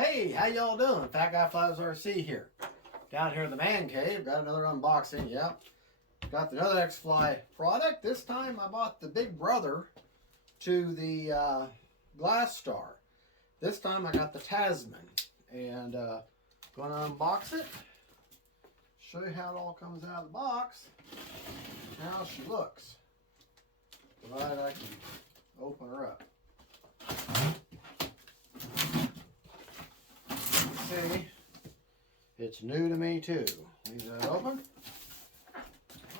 Hey, how y'all doing? Fat Guy Flies RC here. Down here in the man cave, got another unboxing. Yep, got another X-Fly product. This time I bought the big brother to the Glass Star. This time I got the Tasman, and gonna unbox it. Show you how it all comes out of the box. How she looks. Right, I can open her up. See, it's new to me too. Leave that open.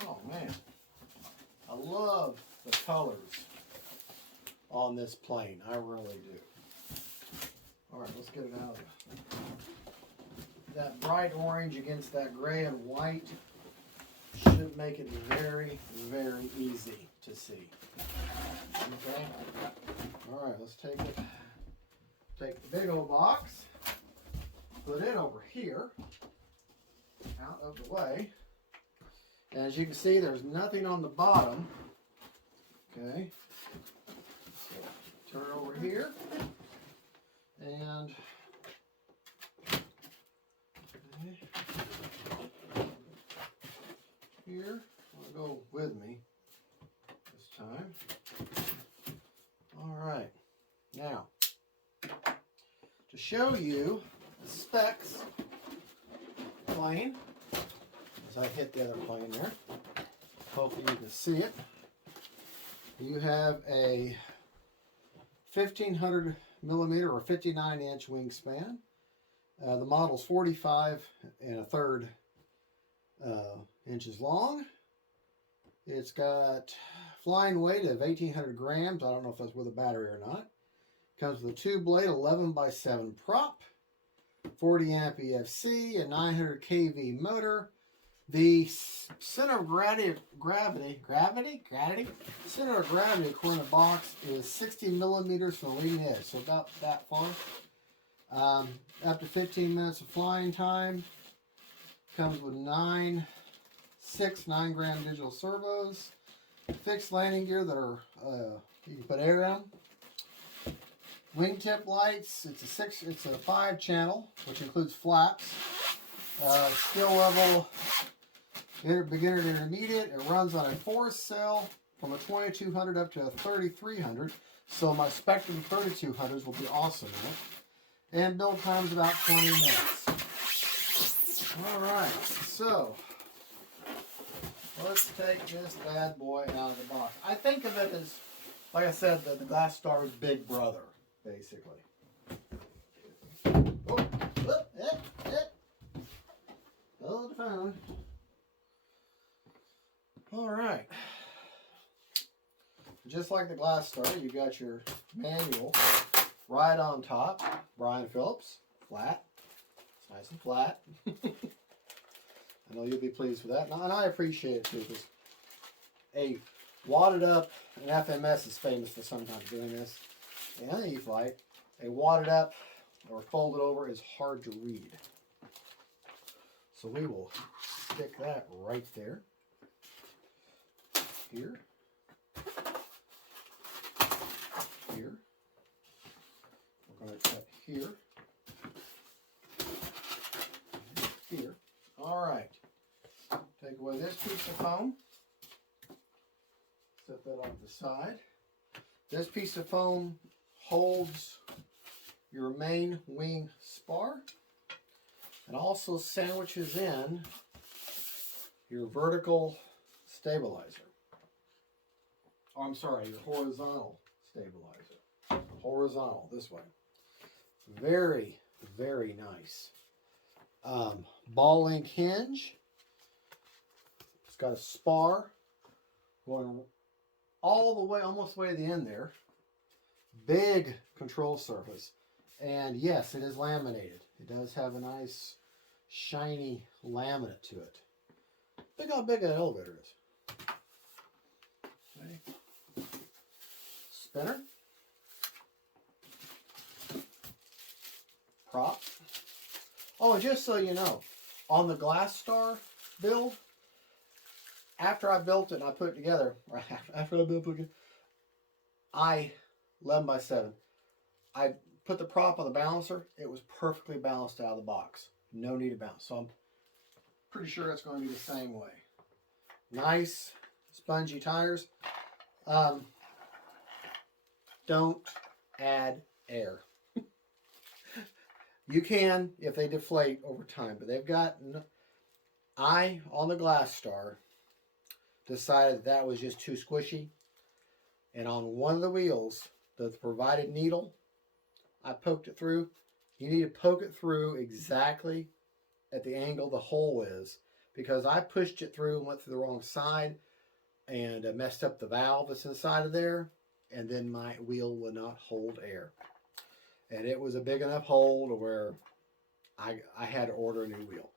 Oh man, I love the colors on this plane. I really do. All right, let's get it out of there. That bright orange against that gray and white should make it very, very easy to see. Okay. All right, let's take it. Take the big old box. Put it over here, out of the way. And as you can see, there's nothing on the bottom. Okay. So turn it over here. And here, I'll go with me this time. All right. Now, to show you the specs plane, as I hit the other plane there, hopefully you can see it. You have a 1500 millimeter or 59 inch wingspan. The model's 45 1/3 inches long. It's got flying weight of 1800 grams. I don't know if that's with a battery or not. Comes with a 2-blade 11x7 prop, 40 amp EFC, a 900 kV motor. The center of gravity, center of gravity according to the box is 60 millimeters from the leading edge, so about that far. After 15 minutes of flying time, comes with 9 gram digital servos, fixed landing gear that are you can put air in. Wingtip lights. It's a 5-channel, which includes flaps. Skill level beginner to intermediate. It runs on a 4-cell from a 2200 up to a 3300. So my Spectrum 3200s will be awesome in it. And build time's about 20 minutes. All right, so let's take this bad boy out of the box. I think of it as, like I said, the Glass Star's big brother, basically. Oh, hold the phone. All right. Just like the Glass Star, you got your manual right on top. Brian Phillips, flat. It's nice and flat. I know you'll be pleased with that, and I appreciate it too, because a wadded up, and FMS is famous for sometimes doing this, and E-flite, a wadded up or folded over is hard to read. So we will stick that right there. Here. Here. We're going to cut here. Here. All right. Take away this piece of foam. Set that off the side. This piece of foam holds your main wing spar and also sandwiches in your vertical stabilizer. Oh, I'm sorry, your horizontal stabilizer. Horizontal, this way. Very, very nice. Ball link hinge. It's got a spar going all the way, almost the way to the end there. Big control surface. And yes, it is laminated. It does have a nice shiny laminate to it. Look how big that elevator is. Okay. Spinner. Prop. Oh, and just so you know, on the Glass Star build, after I built it and I put it together, I 11x7, I put the prop on the balancer, it was perfectly balanced out of the box. No need to balance. So I'm pretty sure it's going to be the same way. Nice spongy tires. Don't add air. You can if they deflate over time, but they've got, on the Glass Star, decided that was just too squishy. And on one of the wheels, the provided needle, I poked it through. You need to poke it through exactly at the angle the hole is, because I pushed it through and went through the wrong side and messed up the valve that's inside of there, and then my wheel would not hold air. And it was a big enough hole to where I had to order a new wheel.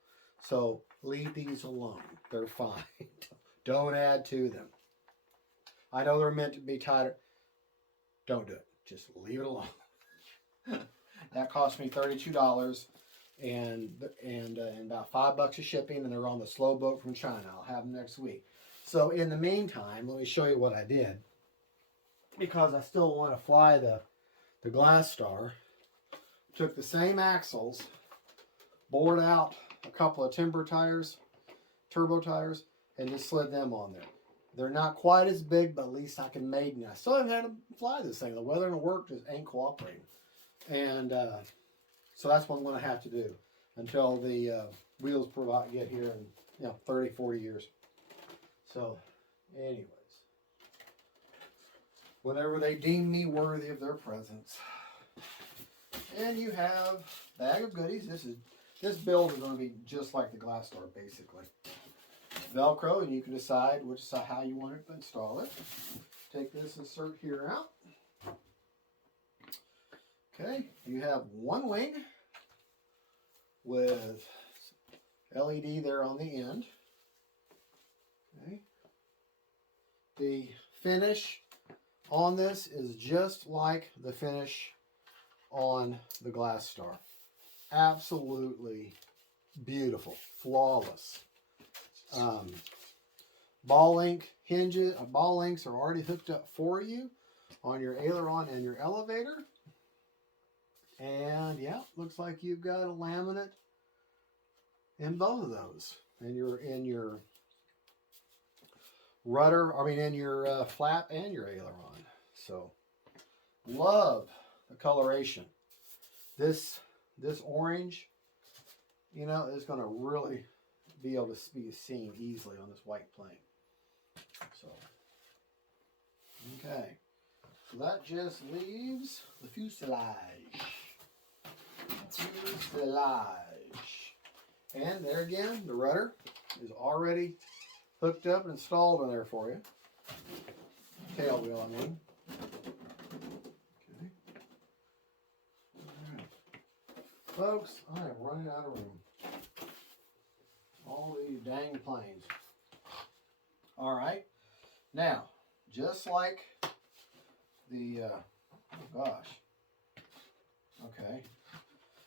So leave these alone. They're fine. Don't add to them. I know they're meant to be tighter. Don't do it. Just leave it alone. That cost me $32 and about $5 of shipping, and they're on the slow boat from China. I'll have them next week. So in the meantime, let me show you what I did, because I still want to fly the Glass Star. Took the same axles, bored out a couple of turbo tires, and just slid them on there. They're not quite as big, but at least I can maiden. I still haven't had to fly this thing. The weather and the work just ain't cooperating. And so that's what I'm going to have to do until the wheels get here in 30, 40 years. So anyways, whenever they deem me worthy of their presence. And you have a bag of goodies. This build is going to be just like the Glass Star, basically. Velcro, and you can decide how you want to install it. Take this insert here out. Okay, you have one wing with LED there on the end. Okay. The finish on this is just like the finish on the Glass Star. Absolutely beautiful, flawless. Ball link hinges, ball links are already hooked up for you on your aileron and your elevator. And yeah, looks like you've got a laminate in both of those. And you're in your rudder, in your flap and your aileron. So love the coloration. This orange, is going to really be able to be seen easily on this white plane. So, okay. So that just leaves the fuselage. And there again, the rudder is already hooked up and installed in there for you. Tail wheel, I mean. Okay. All right. Folks, I am running out of room. All these dang planes. All right. Now, just like the, oh gosh. Okay.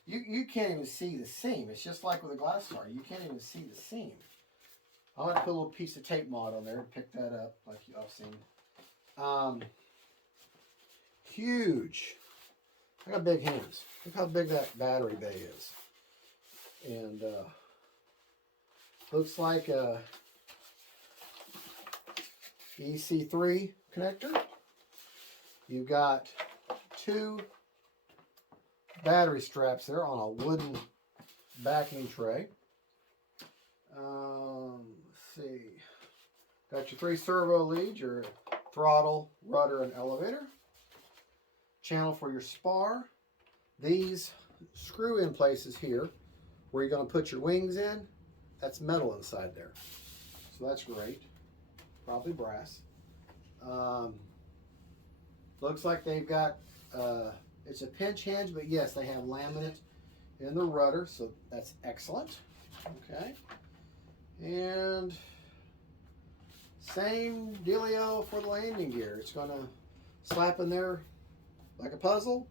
You can't even see the seam. It's just like with a Glass Star. You can't even see the seam. I'm going to put a little piece of tape mod on there and pick that up like y'all seen. Huge. I got big hands. Look how big that battery bay is. And looks like a EC3 connector. You've got two battery straps there on a wooden backing tray. Let's see. Got your 3 servo leads, your throttle, rudder, and elevator. Channel for your spar. These screw in places here where you're going to put your wings in. That's metal inside there. So that's great. Probably brass. Looks like they've got, it's a pinch hinge, but yes, they have laminate in the rudder, so that's excellent. Okay. And same dealio for the landing gear. It's going to slap in there like a puzzle.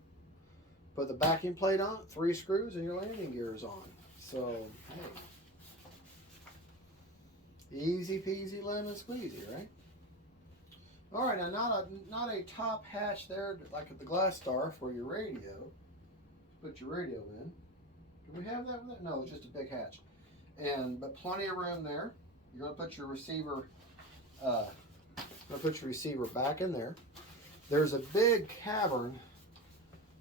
Put the backing plate on, 3 screws, and your landing gear is on. So, hey. Easy peasy lemon squeezy, right? All right, now not a top hatch there like at the Glass Star for your radio. put your radio in. Do we have that? No, it's just a big hatch. But plenty of room there. You're gonna put your receiver. Back in there. There's a big cavern.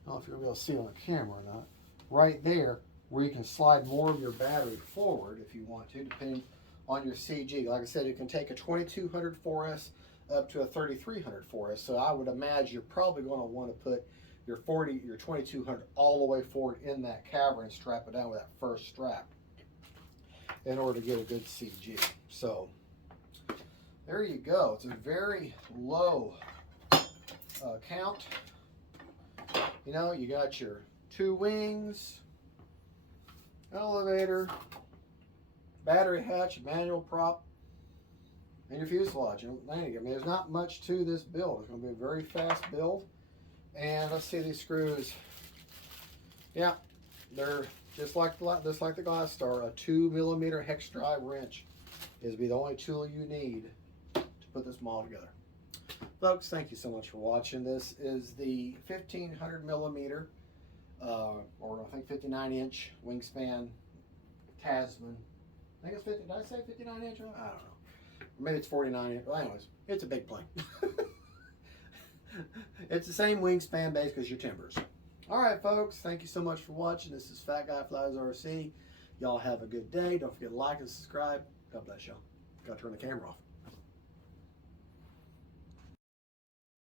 I don't know if you're gonna be able to see it on the camera or not. Right there, where you can slide more of your battery forward if you want to, depending on your CG. Like I said, it can take a 2200 4S up to a 3300 4S. So I would imagine you're probably going to want to put your 2200 all the way forward in that cavern and strap it down with that first strap in order to get a good CG. So there you go. It's a very low count. You know, you got your 2 wings, elevator, battery hatch, manual prop, and your fuselage and landing gear. I mean, there's not much to this build. It's going to be a very fast build. And let's see these screws. Yeah, they're just like the Glass Star. A 2mm hex drive wrench is the only tool you need to put this model together. Folks, thank you so much for watching. This is the 1500mm, or I think 59-inch wingspan Tasman. I think it's 50. Did I say 59-inch? I don't know. Maybe it's 49-inch. Well, anyways, it's a big plane. It's the same wingspan base as your Timbers. All right, folks. Thank you so much for watching. This is Fat Guy Flies RC. Y'all have a good day. Don't forget to like and subscribe. God bless y'all. Gotta turn the camera off.